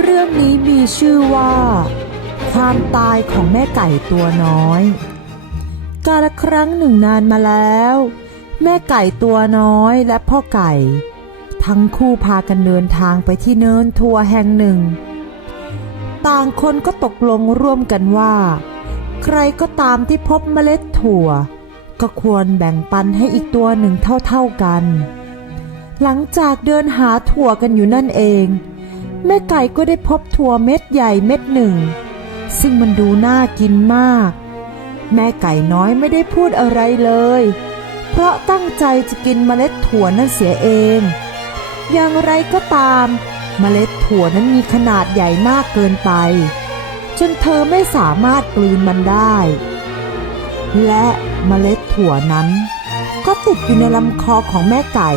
เรื่องนี้มีชื่อว่าความตายของแม่ไก่ตัวน้อยกาลครั้งหนึ่งนานมาแล้วแม่ไก่ตัวน้อยและพ่อไก่ทั้งคู่พากันเดินทางไปที่เนินถั่วแห่งหนึ่งต่างคนก็ตกลงร่วมกันว่าใครก็ตามที่พบเมล็ดถั่วก็ควรแบ่งปันให้อีกตัวหนึ่งเท่าๆกันหลังจากเดินหาถั่วกันอยู่นั่นเองแม่ไก่ก็ได้พบถั่วเม็ดใหญ่เม็ดหนึ่งซึ่งมันดูน่ากินมากแม่ไก่น้อยไม่ได้พูดอะไรเลยเพราะตั้งใจจะกินเมล็ดถั่วนั่นเสียเองอย่างไรก็ตามเมล็ดถั่วนั้นมีขนาดใหญ่มากเกินไปจนเธอไม่สามารถกลืนมันได้และเมล็ดถั่วนั้นก็ติดอยู่ในลำคอของแม่ไก่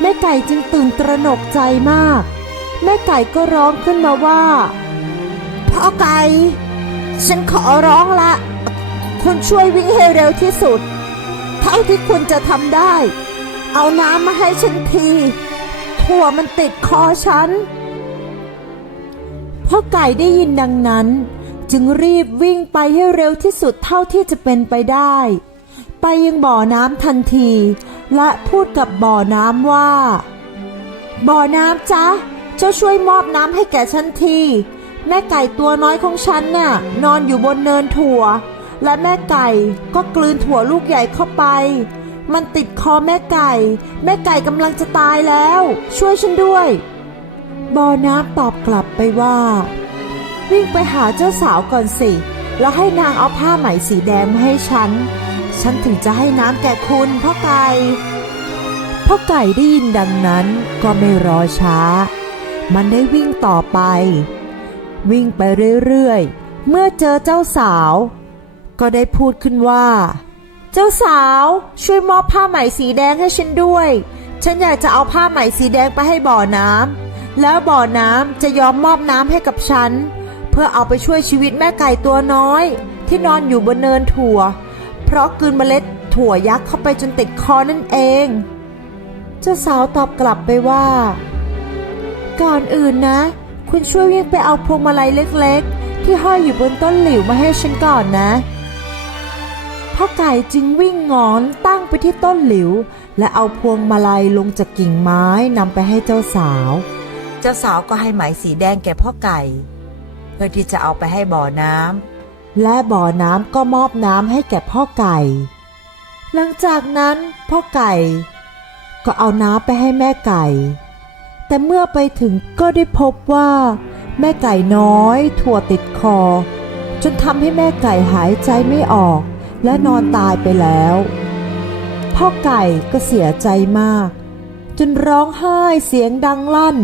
แม่ไก่จึงตื่นตระหนกใจมากแม่ไก่ก็ร้องขึ้นมาว่าพ่อไก่ฉันขอร้องละคุณช่วยวิ่งให้เร็วที่สุดเท่าที่คุณจะทำได้เอาน้ำมาให้ฉันทีถั่วมันติดคอฉันพ่อไก่ได้ยินดังนั้นจึงรีบวิ่งไปให้เร็วที่สุดเท่าที่จะเป็นไปได้ไปยังบ่อน้ำทันทีและพูดกับบ่อน้ำว่าบ่อน้ำจ๊ะเจ้าช่วยมอบน้ำให้แก่ฉันทีแม่ไก่ตัวน้อยของฉันน่ะนอนอยู่บนเนินถั่วและแม่ไก่ก็กลืนถั่วลูกใหญ่เข้าไปมันติดคอแม่ไก่กำลังจะตายแล้วช่วยฉันด้วยบ่อน้ำตอบกลับไปว่าวิ่งไปหาเจ้าสาวก่อนสิแล้วให้นางเอาผ้าไหมสีแดงมาให้ฉันถึงจะให้น้ำแก่คุณพ่อไก่ได้ยินดังนั้นก็ไม่รอช้ามันได้วิ่งต่อไปวิ่งไปเรื่อยๆเมื่อเจอเจ้าสาวก็ได้พูดขึ้นว่าเจ้าสาวช่วยมอบผ้าไหมสีแดงให้ฉันด้วยฉันอยากจะเอาผ้าไหมสีแดงไปให้บ่อน้ำแล้วบ่อน้ำจะยอมมอบน้ำให้กับฉันเพื่อเอาไปช่วยชีวิตแม่ไก่ตัวน้อยที่นอนอยู่บนเนินถั่วเพราะกลืนเมล็ดถั่วยักษ์เข้าไปจนติดคอนั่นเองเจ้าสาวตอบกลับไปว่าก่อนอื่นนะคุณช่วยวิ่งไปเอาพวงมาลัยเล็กๆที่ห้อยอยู่บนต้นหลิวมาให้ฉันก่อนนะพ่อไก่จึงวิ่งหงอนตั้งไปที่ต้นหลิวและเอาพวงมาลัยลงจากกิ่งไม้นำไปให้เจ้าสาวก็ให้ไหมสีแดงแก่พ่อไก่เพื่อที่จะเอาไปให้บ่อน้ำและบ่อน้ำก็มอบน้ำให้แก่พ่อไก่หลังจากนั้นพ่อไก่ก็เอาน้ำไปให้แม่ไก่แต่เมื่อไปถึงก็ได้พบว่าแม่ไก่น้อยถั่วติดคอจนทำให้แม่ไก่หายใจไม่ออกและนอนตายไปแล้วพ่อไก่ก็เสียใจมากจนร้องไห้เสียงดังลั่น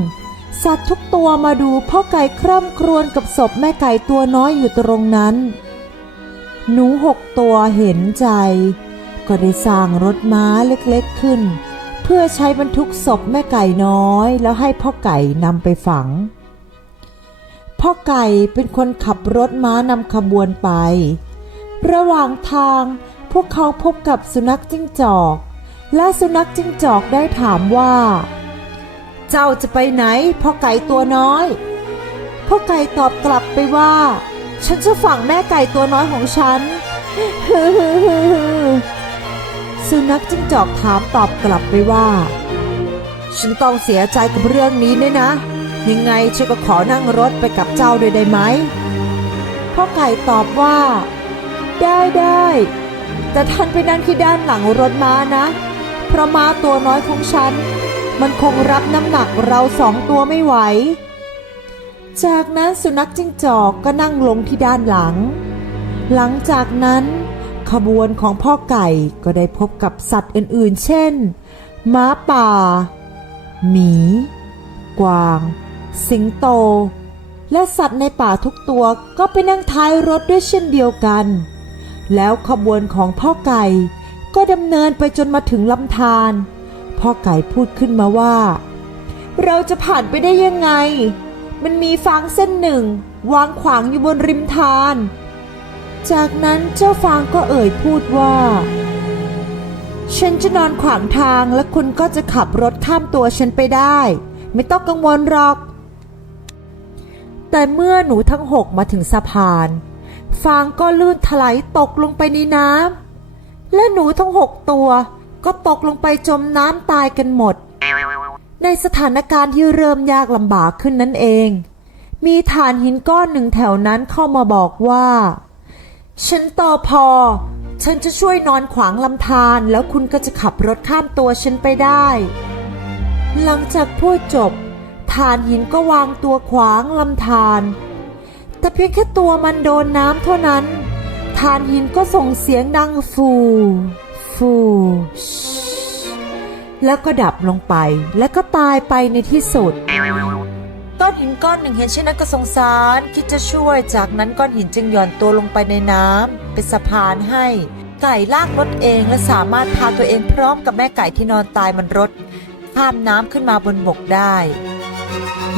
สัตว์ทุกตัวมาดูพ่อไก่คร่ำครวญกับศพแม่ไก่ตัวน้อยอยู่ตรงนั้นหนู6 ตัวเห็นใจก็ได้สร้างรถม้าเล็กๆขึ้นเพื่อใช้บรรทุกศพแม่ไก่น้อยแล้วให้พ่อไก่นำไปฝังพ่อไก่เป็นคนขับรถม้านำขบวนไประหว่างทางพวกเขาพบกับสุนัขจิ้งจอกและสุนัขจิ้งจอกได้ถามว่าเจ้าจะไปไหนพ่อไก่ตัวน้อยพ่อไก่ตอบกลับไปว่าฉันจะฝังแม่ไก่ตัวน้อยของฉัน สุนัขจิ้งจอกถามตอบกลับไปว่าฉันต้องเสียใจกับเรื่องนี้ด้วยนะยังไงฉันก็ขอนั่งรถไปกับเจ้าด้วยได้ไหมพ่อไก่ตอบว่าได้แต่ท่านไปนั่งที่ด้านหลังรถม้านะเพราะม้าตัวน้อยของฉันมันคงรับน้ำหนักเรา2 ตัวไม่ไหวจากนั้นสุนัขจิ้งจอกก็นั่งลงที่ด้านหลังหลังจากนั้นขบวนของพ่อไก่ก็ได้พบกับสัตว์อื่นๆเช่นม้าป่าหมีกวางสิงโตและสัตว์ในป่าทุกตัวก็ไปนั่งท้ายรถด้วยเช่นเดียวกันแล้วขบวนของพ่อไก่ก็ดำเนินไปจนมาถึงลำธารพ่อไก่พูดขึ้นมาว่าเราจะผ่านไปได้ยังไงมันมีฟางเส้นหนึ่งวางขวางอยู่บนริมธารจากนั้นเจ้าฟางก็เอ่ยพูดว่าฉันจะนอนขวางทางและคุณก็จะขับรถข้ามตัวฉันไปได้ไม่ต้องกังวลหรอก แต่เมื่อหนูทั้งหกมาถึงสะพานฟางก็ลื่นถลายตกลงไปในน้ำและหนูทั้ง6ตัวก็ตกลงไปจมน้ำตายกันหมดในสถานการณ์ที่เริ่มยากลำบากขึ้นนั่นเองมีถ่านหินก้อนหนึ่งแถวนั้นเข้ามาบอกว่าฉันโตพอฉันจะช่วยนอนขวางลำธารแล้วคุณก็จะขับรถข้ามตัวฉันไปได้หลังจากพูดจบถ่านหินก็วางตัวขวางลำธารแต่เพียงแค่ตัวมันโดนน้ำเท่านั้นถ่านหินก็ส่งเสียงดังฟูฟูแล้วก็ดับลงไปแล้วก็ตายไปในที่สุดก้อนหินก้อนหนึ่งเห็นเช่นนั้นก็สงสารคิดจะช่วยจากนั้นก้อนหินจึงหย่อนตัวลงไปในน้ำเป็นสะพานให้ไก่ลากรถเองและสามารถพาตัวเองพร้อมกับแม่ไก่ที่นอนตายบนรถข้ามน้ำขึ้นมาบนบกได้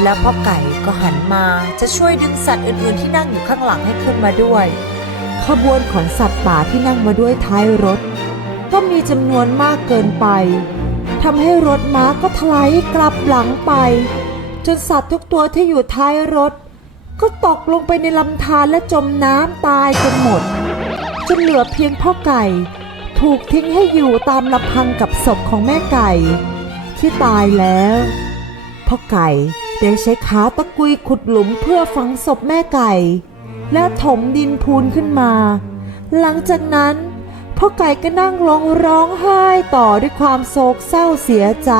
แล้วพ่อไก่ก็หันมาจะช่วยดึงสัตว์อื่นๆที่นั่งอยู่ข้างหลังให้ขึ้นมาด้วยขบวนของสัตว์ป่าที่นั่งมาด้วยท้ายรถก็มีจำนวนมากเกินไปทำให้รถม้าก็ถลายกลับหลังไปจนสัตว์ทุกตัวที่อยู่ท้ายรถก็ตกลงไปในลำธารและจมน้ำตายกันหมดจนเหลือเพียงพ่อไก่ถูกทิ้งให้อยู่ตามลำพังกับศพของแม่ไก่ที่ตายแล้วพ่อไก่ได้ใช้ขาตะกุยขุดหลุมเพื่อฝังศพแม่ไก่และถมดินพูนขึ้นมาหลังจากนั้นพ่อไก่ก็นั่งลงร้องไห้ต่อด้วยความโศกเศร้าเสียใจ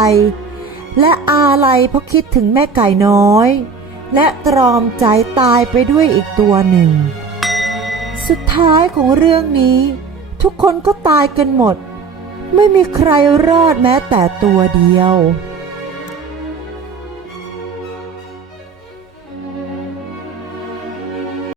และอาลัยเพราะคิดถึงแม่ไก่น้อยและตรอมใจตายไปด้วยอีกตัวหนึ่งสุดท้ายของเรื่องนี้ทุกคนก็ตายกันหมดไม่มีใครรอดแม้แต่ตัวเดียว